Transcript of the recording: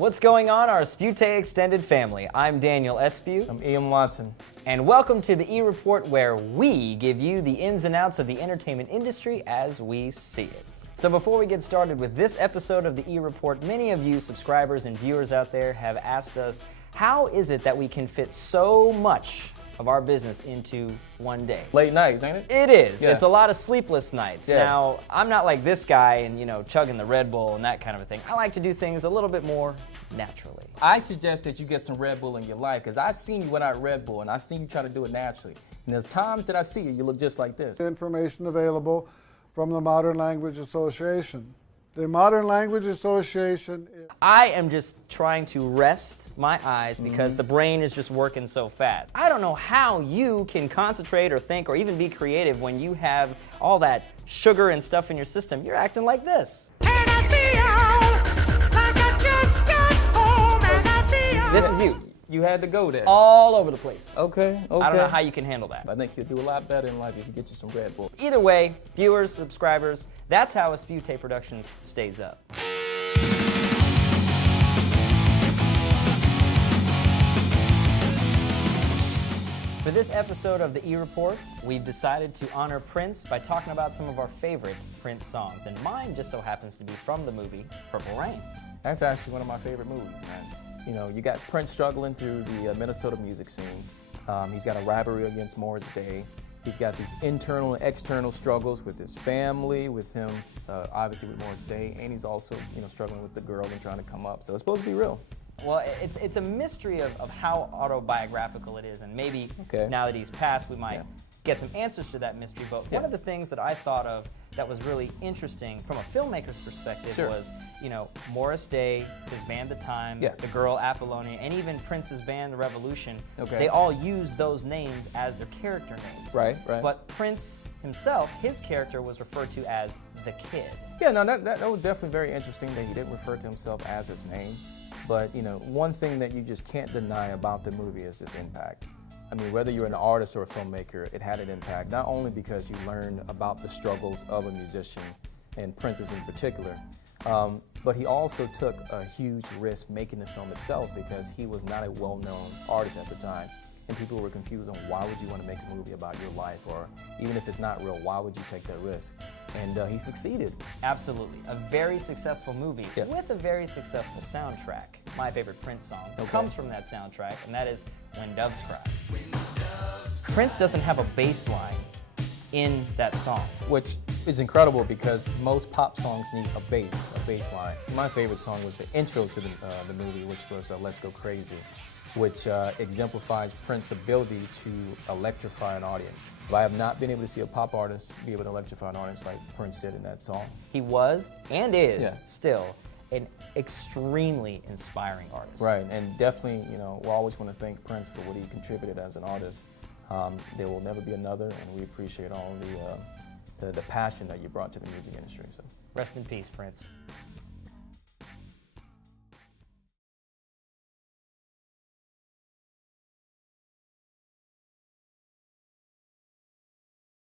What's going on, our Espeuté extended family? I'm Daniel Espeut. I'm E.M. Watson. And welcome to the E-Report, where we give you the ins and outs of the entertainment industry as we see it. So before we get started with this episode of the E-Report, many of you subscribers and viewers out there have asked us, how is it that we can fit so much of our business into one day? Late nights, ain't it? It is. Yeah. It's a lot of sleepless nights. Yeah. Now, I'm not like this guy and, chugging the Red Bull and that kind of a thing. I like to do things a little bit more naturally. I suggest that you get some Red Bull in your life, because I've seen you without Red Bull, and I've seen you try to do it naturally. And there's times that I see you, you look just like this. Information available from the Modern Language Association. The Modern Language Association I am just trying to rest my eyes because the brain is just working so fast. I don't know how you can concentrate or think or even be creative when you have all that sugar and stuff in your system. You're acting like this. This is you. You had to go there. All over the place. Okay. I don't know how you can handle that. I think you'll do a lot better in life if you get you some Red Bull. Either way, viewers, subscribers, that's how Espeuté Productions stays up. For this episode of the E-Report, we've decided to honor Prince by talking about some of our favorite Prince songs, and mine just so happens to be from the movie Purple Rain. That's actually one of my favorite movies, man. You got Prince struggling through the Minnesota music scene. He's got a rivalry against Morris Day. He's got these internal and external struggles with his family, with him, obviously with Morris Day, and he's also, struggling with the girl and trying to come up. So it's supposed to be real. Well, it's a mystery of how autobiographical it is, and maybe now that he's passed, we might get some answers to that mystery. But one of the things that I thought of that was really interesting from a filmmaker's perspective was, Morris Day, his band The Time, the girl Apollonia, and even Prince's band The Revolution, they all use those names as their character names. Right. But Prince himself, his character was referred to as The Kid. Yeah, no, that was definitely very interesting that he didn't refer to himself as his name. But, one thing that you just can't deny about the movie is its impact. I mean, whether you're an artist or a filmmaker, it had an impact, not only because you learned about the struggles of a musician, and Prince's in particular, but he also took a huge risk making the film itself because he was not a well-known artist at the time. And people were confused on why would you want to make a movie about your life, or even if it's not real, why would you take that risk? And he succeeded. Absolutely. A very successful movie with a very successful soundtrack. My favorite Prince song comes from that soundtrack, and that is When Doves Cry. Prince doesn't have a bass line in that song. Which is incredible because most pop songs need a bass line. My favorite song was the intro to the movie, which was Let's Go Crazy, which exemplifies Prince's ability to electrify an audience. I have not been able to see a pop artist be able to electrify an audience like Prince did in that song. He was, and is, still an extremely inspiring artist. Right, and definitely, we'll always want to thank Prince for what he contributed as an artist. There will never be another, and we appreciate all the passion that you brought to the music industry. So, rest in peace, Prince.